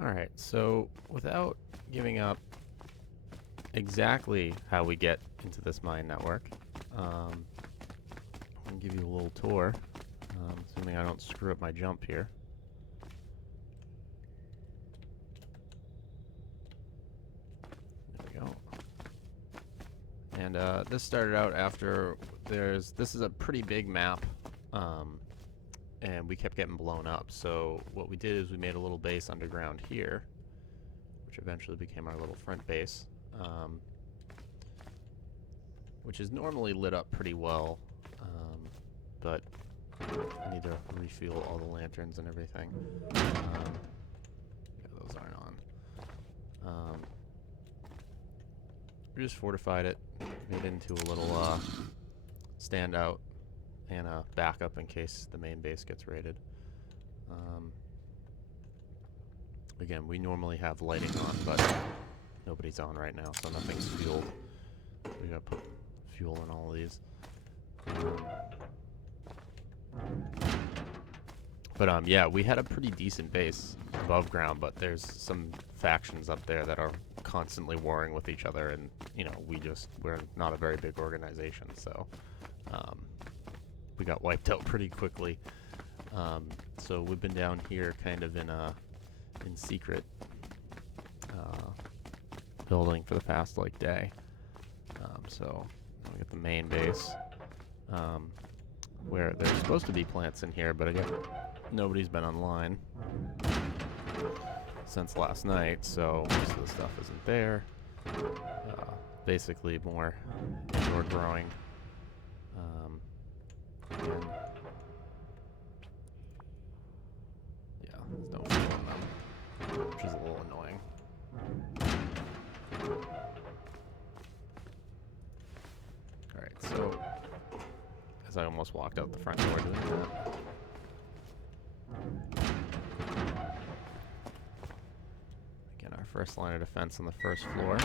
Alright, so without giving up exactly how we get into this mine network, I'm going to give you a little tour, assuming I don't screw up my jump here. There we go. And this started out after this is a pretty big map, and we kept getting blown up. So what we did is we made a little base underground here, which eventually became our little front base, which is normally lit up pretty well, but I need to refuel all the lanterns and everything. Yeah, those aren't on. We just fortified it, made it into a little standout and a backup in case the main base gets raided. Again, we normally have lighting on, but nobody's on right now, so nothing's fueled. We gotta put fuel in all of these. But yeah, we had a pretty decent base above ground, but there's some factions up there that are constantly warring with each other, and you know, we're not a very big organization, so we got wiped out pretty quickly. So we've been down here kind of in secret building for the past like day. So we got the main base, where there's supposed to be plants in here, but again, nobody's been online since last night, so most of the stuff isn't there. Basically more indoor growing. And yeah, there's no fuel in them, which is a little annoying. Alright, so as I almost walked out the front door doing that. Again, our first line of defense on the first floor.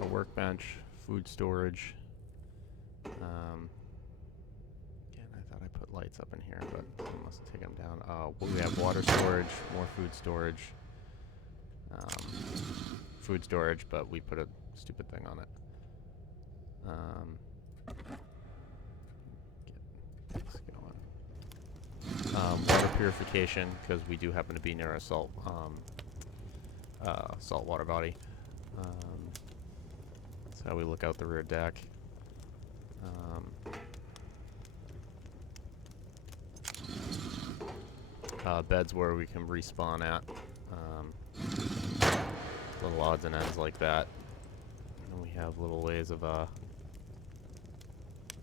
A workbench, food storage. Again, I thought I put lights up in here, but I must take them down. We have water storage, more food storage. Food storage, but we put a stupid thing on it. Get this going. Water purification, because we do happen to be near a saltwater body. That's how we look out the rear deck. Beds where we can respawn at. Little odds and ends like that. And we have little ways of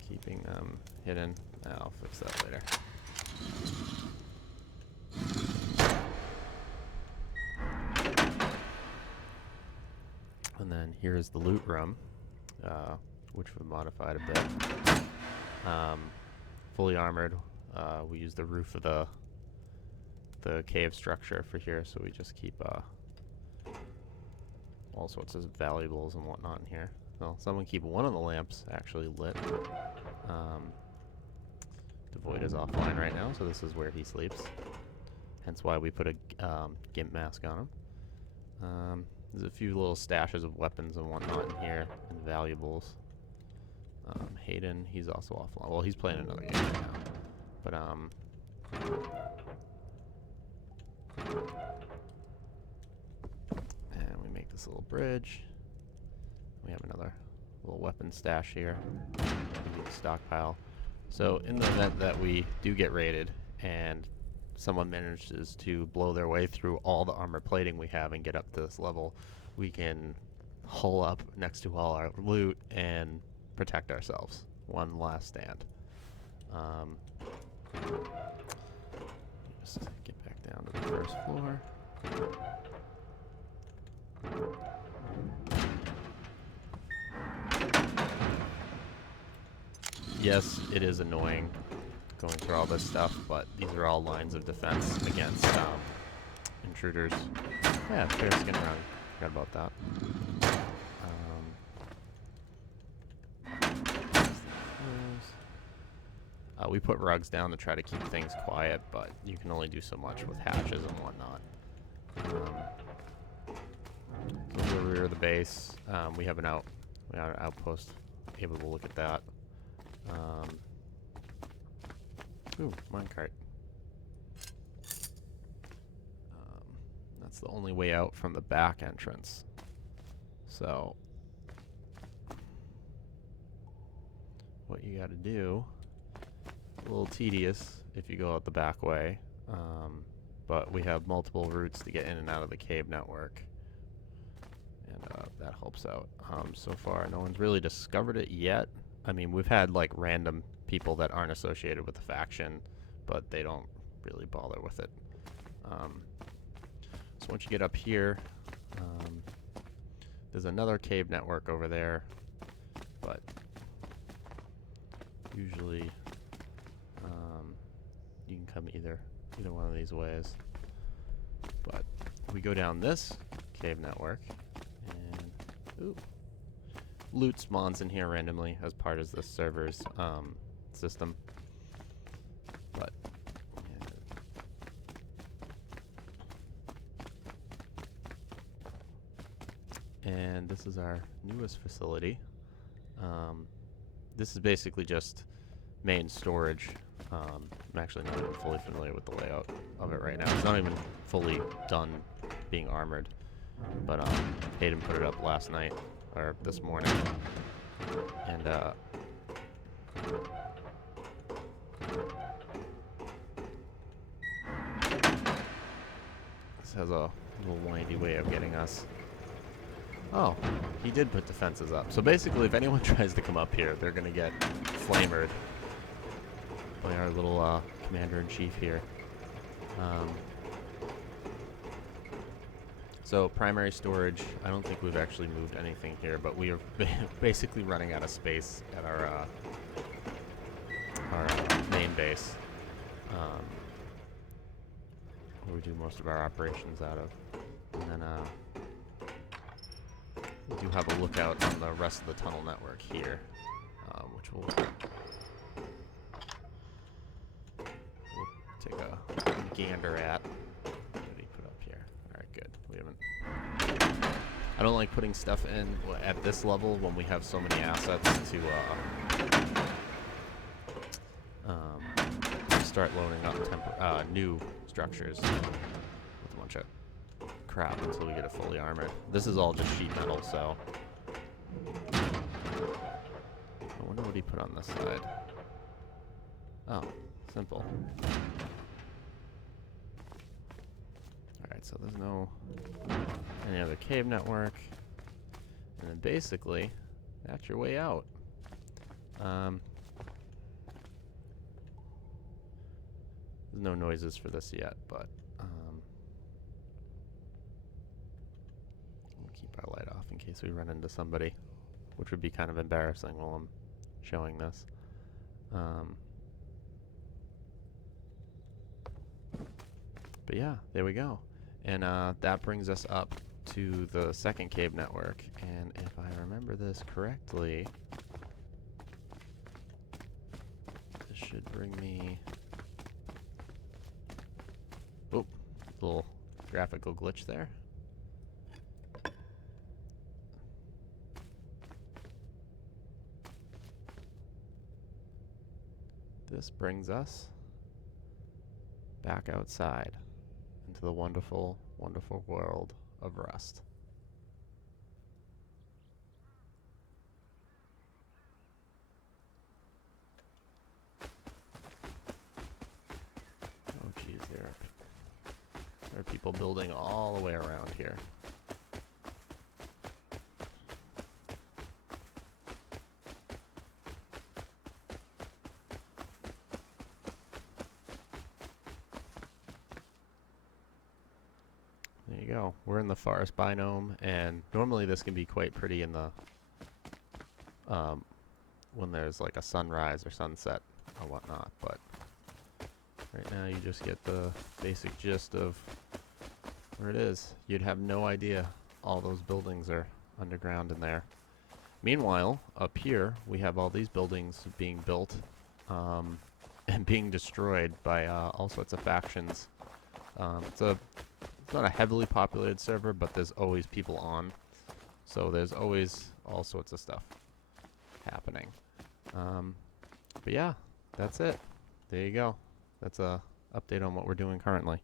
keeping them hidden. I'll fix that later. And then here's the loot room, which we modified a bit. Fully armored. We use the roof of the cave structure for here, so we just keep all sorts of valuables and whatnot in here. Well, someone keep one of the lamps actually lit. Devoid is offline right now, so this is where he sleeps. Hence why we put a GIMP mask on him. There's a few little stashes of weapons and whatnot in here, and valuables. Hayden, he's also offline. Well, he's playing another game right now. But, and we make this little bridge. We have another little weapon stash here. We need to stockpile. So in the event that we do get raided and someone manages to blow their way through all the armor plating we have and get up to this level, we can hull up next to all our loot and protect ourselves. One last stand. Just get back down to the first floor. Yes, it is annoying going through all this stuff, but these are all lines of defense against intruders. Yeah, fair skin run. Forgot about that. We put rugs down to try to keep things quiet, but you can only do so much with hatches and whatnot. So the rear of the base, we have an outpost. Able to look at that. Ooh, minecart. That's the only way out from the back entrance. So what you got to do, a little tedious if you go out the back way, but we have multiple routes to get in and out of the cave network, and that helps out. So far no one's really discovered it yet. I mean, we've had like random people that aren't associated with the faction, but they don't really bother with it. So once you get up here, there's another cave network over there, but usually you can come either one of these ways. But we go down this cave network, and ooh, loot spawns in here randomly as part of this server's system. But yeah. And this is our newest facility. This is basically just main storage. I'm actually not even fully familiar with the layout of it right now. It's not even fully done being armored, but Hayden put it up last night or this morning, and this has a little windy way of getting us. Oh, he did put defenses up. So basically, if anyone tries to come up here, they're gonna get flamered by our little commander-in-chief here. So primary storage, I don't think we've actually moved anything here, but we are basically running out of space at our main base, where we do most of our operations out of. And then we do have a lookout on the rest of the tunnel network here, which we'll take a gander at. What did he put up here? Alright, good. We haven't... I don't like putting stuff in at this level when we have so many assets to start loading up new structures with a bunch of crap until we get it fully armored. This is all just sheet metal, so... I wonder what he put on this side. Oh, simple. Alright, so there's no any other cave network. And then basically, that's your way out. There's no noises for this yet, but we'll keep our light off in case we run into somebody, which would be kind of embarrassing while I'm showing this. But yeah, there we go. And that brings us up to the second cave network. And if I remember this correctly, this should bring me... Oh, little graphical glitch there. This brings us back outside into the wonderful, wonderful world of Rust. Oh geez, there are people building all the way around here. There you go. We're in the forest biome, and normally this can be quite pretty in the when there's like a sunrise or sunset or whatnot, but right now you just get the basic gist of where it is. You'd have no idea all those buildings are underground in there. Meanwhile, up here, we have all these buildings being built and being destroyed by all sorts of factions. It's not a heavily populated server, but there's always people on. So there's always all sorts of stuff happening. But yeah, that's it. There you go. That's a update on what we're doing currently.